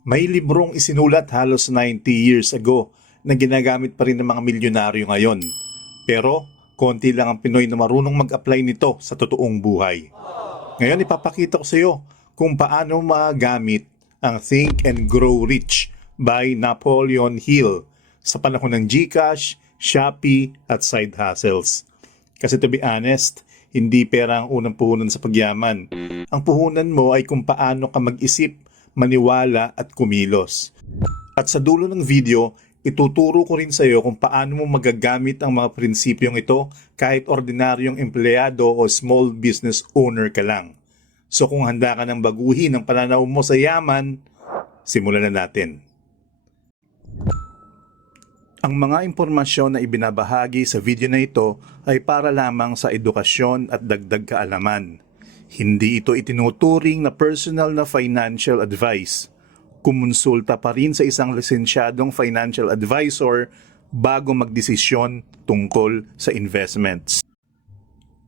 May librong isinulat halos 90 years ago na ginagamit pa rin ng mga milyonaryo ngayon. Pero konti lang ang Pinoy na marunong mag-apply nito sa totoong buhay. Ngayon ipapakita ko sa iyo kung paano magamit ang Think and Grow Rich by Napoleon Hill sa panahon ng GCash, Shopee at side hustles. Kasi to be honest, hindi pera ang unang puhunan sa pagyaman. Ang puhunan mo ay kung paano ka mag-isip, maniwala at kumilos. At sa dulo ng video, ituturo ko rin sa iyo kung paano mo magagamit ang mga prinsipyong ito kahit ordinaryong empleyado o small business owner ka lang. So kung handa ka ng baguhin ang pananaw mo sa yaman, simulan na natin. Ang mga impormasyon na ibinabahagi sa video na ito ay para lamang sa edukasyon at dagdag kaalaman. Hindi ito itinuturing na personal na financial advice. Kumonsulta pa rin sa isang lisensyadong financial advisor bago magdesisyon tungkol sa investments.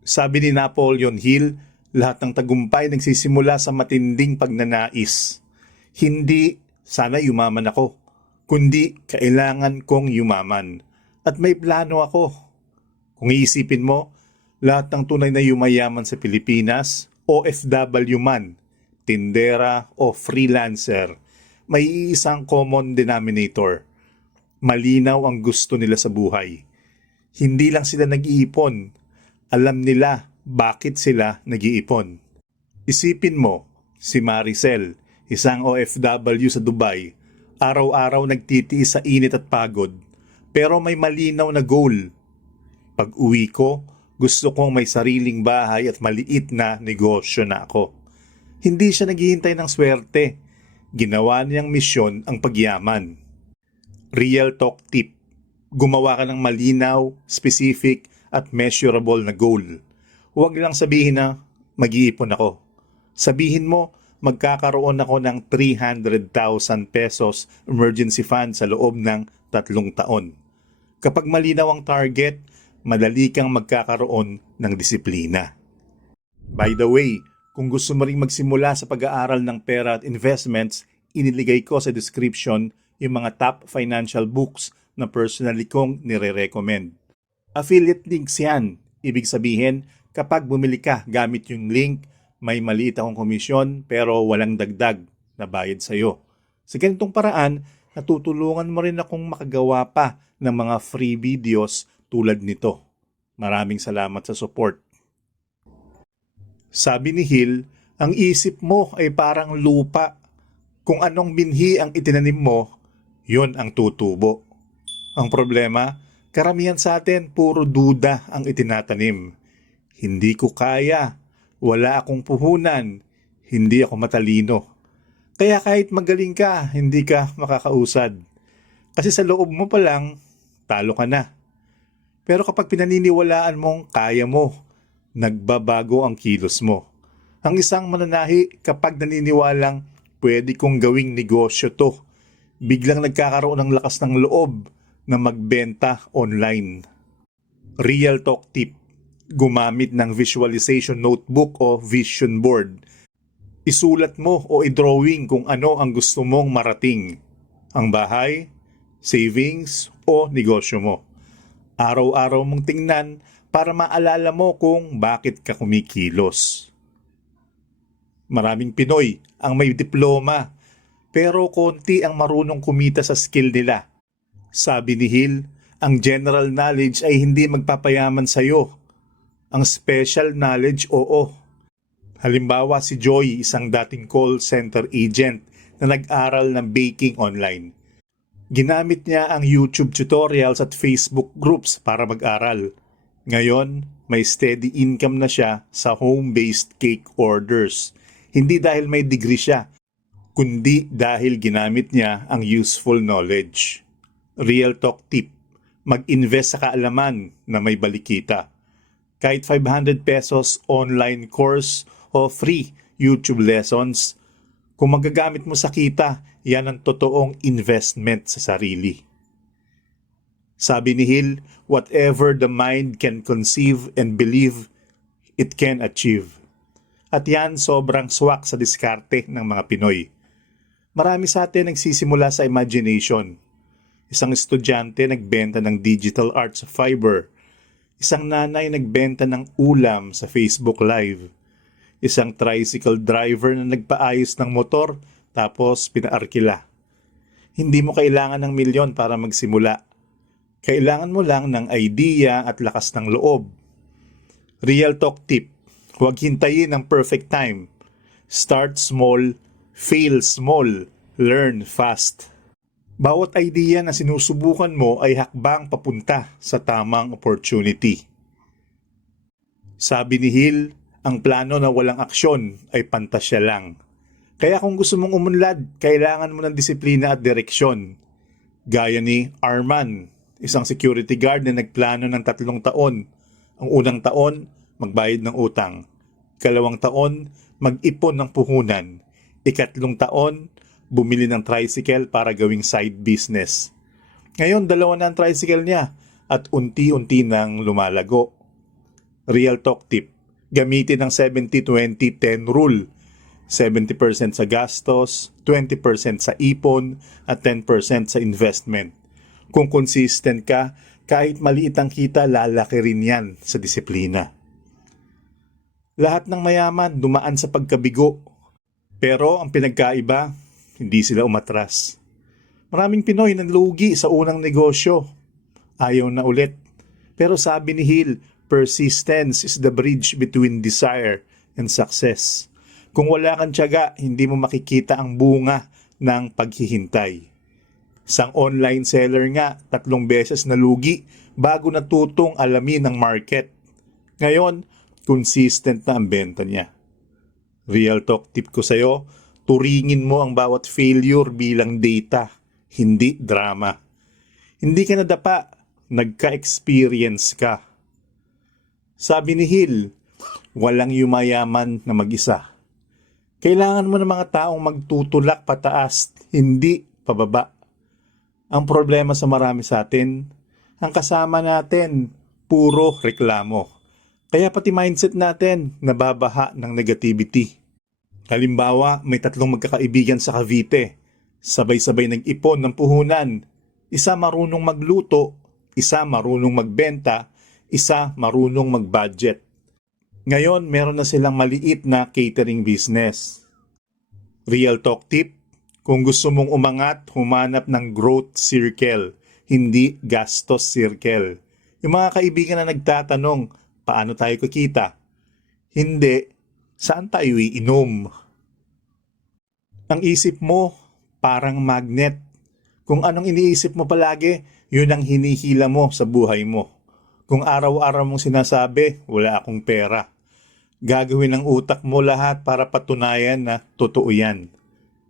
Sabi ni Napoleon Hill, lahat ng tagumpay nagsisimula sa matinding pagnanais. Hindi sana yumaman ako, kundi kailangan kong yumaman. At may plano ako. Kung iisipin mo, lahat ng tunay na yumayaman sa Pilipinas, OFW man, tindera o freelancer, may isang common denominator. Malinaw ang gusto nila sa buhay. Hindi lang sila nag-iipon, alam nila bakit sila nag-iipon. Isipin mo, si Maricel, isang OFW sa Dubai, araw-araw nagtitiis sa init at pagod, pero may malinaw na goal. Pag uwi ko, gusto kong may sariling bahay at maliit na negosyo na ako. Hindi siya naghihintay ng swerte. Ginawa niyang misyon ang pagyaman. Real talk tip. Gumawa ka ng malinaw, specific, at measurable na goal. Huwag lang sabihin na mag-iipon ako. Sabihin mo, magkakaroon ako ng 300,000 pesos emergency fund sa loob ng tatlong taon. Kapag malinaw ang target, madali kang magkakaroon ng disiplina. By the way, kung gusto mo ring magsimula sa pag-aaral ng pera at investments, iniligay ko sa description yung mga top financial books na personally kong nire-recommend. Affiliate links yan. Ibig sabihin, kapag bumili ka gamit yung link, may maliit akong komisyon pero walang dagdag na bayad sa'yo. Sa ganitong paraan, natutulungan mo rin akong makagawa pa ng mga free videos tulad nito. Maraming salamat sa support. Sabi ni Hill, ang isip mo ay parang lupa. Kung anong binhi ang itinanim mo, yon ang tutubo. Ang problema, karamihan sa atin puro duda ang itinatanim. Hindi ko kaya, wala akong puhunan, hindi ako matalino. Kaya kahit magaling ka, hindi ka makakausad. Kasi sa loob mo pa lang, talo ka na. Pero kapag pinaniniwalaan mong kaya mo, nagbabago ang kilos mo. Ang isang mananahi kapag naniniwalang pwede kong gawing negosyo to, biglang nagkakaroon ng lakas ng loob na magbenta online. Real talk tip. Gumamit ng visualization notebook o vision board. Isulat mo o i-drawing kung ano ang gusto mong marating. Ang bahay, savings o negosyo mo. Araw-araw mong tingnan para maalala mo kung bakit ka kumikilos. Maraming Pinoy ang may diploma pero konti ang marunong kumita sa skill nila. Sabi ni Hill, ang general knowledge ay hindi magpapayaman sa iyo. Ang special knowledge, oo. Halimbawa si Joy, isang dating call center agent na nag-aral ng baking online. Ginamit niya ang YouTube tutorials at Facebook groups para mag-aral. Ngayon, may steady income na siya sa home-based cake orders. Hindi dahil may degree siya, kundi dahil ginamit niya ang useful knowledge. Real talk tip, mag-invest sa kaalaman na may balikita. Kahit 500 pesos online course o free YouTube lessons, kung magagamit mo sa kita, yan ang totoong investment sa sarili. Sabi ni Hill, whatever the mind can conceive and believe, it can achieve. At yan sobrang swak sa diskarte ng mga Pinoy. Marami sa atin nagsisimula sa imagination. Isang estudyante nagbenta ng digital art sa Fiverr. Isang nanay nagbenta ng ulam sa Facebook Live. Isang tricycle driver na nagpaayos ng motor tapos pinaarkila. Hindi mo kailangan ng milyon para magsimula. Kailangan mo lang ng idea at lakas ng loob. Real talk tip. Huwag hintayin ang perfect time. Start small, fail small, learn fast. Bawat idea na sinusubukan mo ay hakbang papunta sa tamang opportunity. Sabi ni Hill, ang plano na walang aksyon ay pantasya lang. Kaya kung gusto mong umunlad, kailangan mo ng disiplina at direksyon. Gaya ni Arman, isang security guard na nagplano ng tatlong taon. Ang unang taon, magbayad ng utang. Kalawang taon, mag-ipon ng puhunan. Ikatlong taon, bumili ng tricycle para gawing side business. Ngayon, dalawa na ang tricycle niya at unti-unti nang lumalago. Real talk tip. Gamitin ang 70-20-10 rule. 70% sa gastos, 20% sa ipon, at 10% sa investment. Kung consistent ka, kahit maliit ang kita, lalaki rin yan sa disiplina. Lahat ng mayaman dumaan sa pagkabigo. Pero ang pinagkaiba, hindi sila umatras. Maraming Pinoy nanlugi sa unang negosyo. Ayaw na ulit. Pero sabi ni Hill, persistence is the bridge between desire and success. Kung wala kang tiyaga, hindi mo makikita ang bunga ng paghihintay. Isang online seller nga, tatlong beses nalugi bago natutong alamin ng market. Ngayon, consistent na ang benta niya. Real talk tip ko sa'yo, turingin mo ang bawat failure bilang data, hindi drama. Hindi ka nadapa, nagka-experience ka. Sabi ni Hill, walang yumayaman na mag-isa. Kailangan mo ng mga taong magtutulak pataas, hindi pababa. Ang problema sa marami sa atin, ang kasama natin, puro reklamo. Kaya pati mindset natin, nababaha ng negativity. Halimbawa, may tatlong magkakaibigan sa Cavite. Sabay-sabay nag-ipon ng puhunan. Isa marunong magluto, isa marunong magbenta, isa marunong mag-budget. Ngayon, meron na silang maliit na catering business. Real talk tip, kung gusto mong umangat, humanap ng growth circle, hindi gastos circle. Yung mga kaibigan na nagtatanong, paano tayo kikita? Hindi, saan tayo iinom? Ang isip mo, parang magnet. Kung anong iniisip mo palagi, yun ang hinihila mo sa buhay mo. Kung araw-araw mong sinasabi, wala akong pera. Gagawin ng utak mo lahat para patunayan na totoo yan.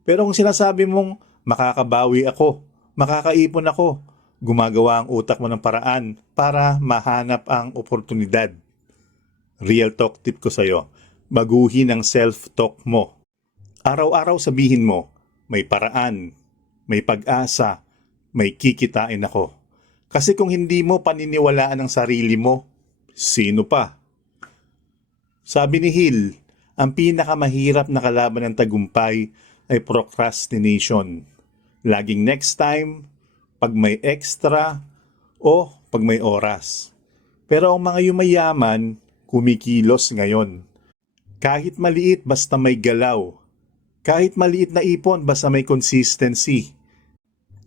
Pero kung sinasabi mong makakabawi ako, makakaipon ako, gumagawa ang utak mo ng paraan para mahanap ang oportunidad. Real talk tip ko sa'yo, baguhin ang self-talk mo. Araw-araw sabihin mo, may paraan, may pag-asa, may kikitain ako. Kasi kung hindi mo paniniwalaan ang sarili mo, sino pa? Sabi ni Hill, ang pinakamahirap na kalaban ng tagumpay ay procrastination. Laging next time, pag may extra, o pag may oras. Pero ang mga yumayaman, kumikilos ngayon. Kahit maliit basta may galaw. Kahit maliit na ipon basta may consistency.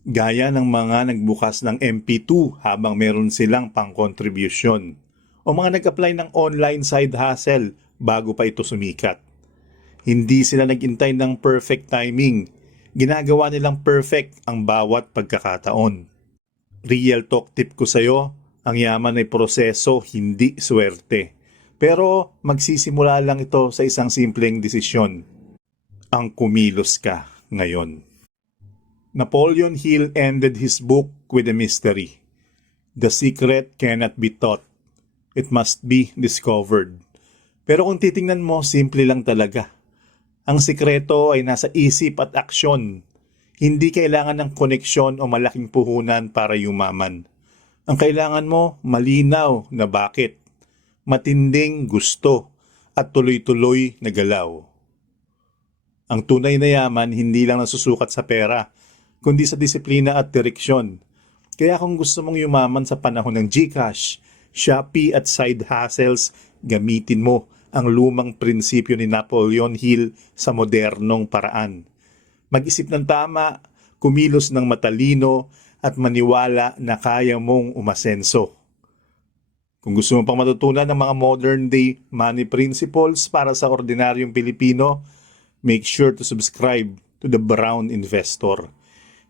Gaya ng mga nagbukas ng MP2 habang meron silang pang-contribution. O mga nag-apply ng online side hustle bago pa ito sumikat. Hindi sila nagintay ng perfect timing. Ginagawa nilang perfect ang bawat pagkakataon. Real talk tip ko sa'yo, ang yaman ay proseso, hindi swerte. Pero magsisimula lang ito sa isang simpleng desisyon. Ang kumilos ka ngayon. Napoleon Hill ended his book with a mystery. The secret cannot be taught. It must be discovered. Pero kung titingnan mo, simple lang talaga. Ang sikreto ay nasa isip at aksyon. Hindi kailangan ng koneksyon o malaking puhunan para yumaman. Ang kailangan mo, malinaw na bakit. Matinding gusto at tuloy-tuloy na galaw. Ang tunay na yaman hindi lang nasusukat sa pera, kundi sa disiplina at direksyon. Kaya kung gusto mong yumaman sa panahon ng GCash, Shopee at side hustles, gamitin mo ang lumang prinsipyo ni Napoleon Hill sa modernong paraan. Mag-isip ng tama, kumilos ng matalino, at maniwala na kaya mong umasenso. Kung gusto mo pang matutunan ng mga modern day money principles para sa ordinaryong Pilipino, make sure to subscribe to the Brown Investor.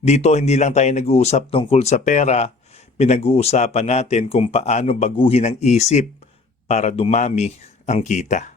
Dito hindi lang tayo nag-uusap tungkol sa pera, pinag-uusapan natin kung paano baguhin ang isip para dumami ang kita.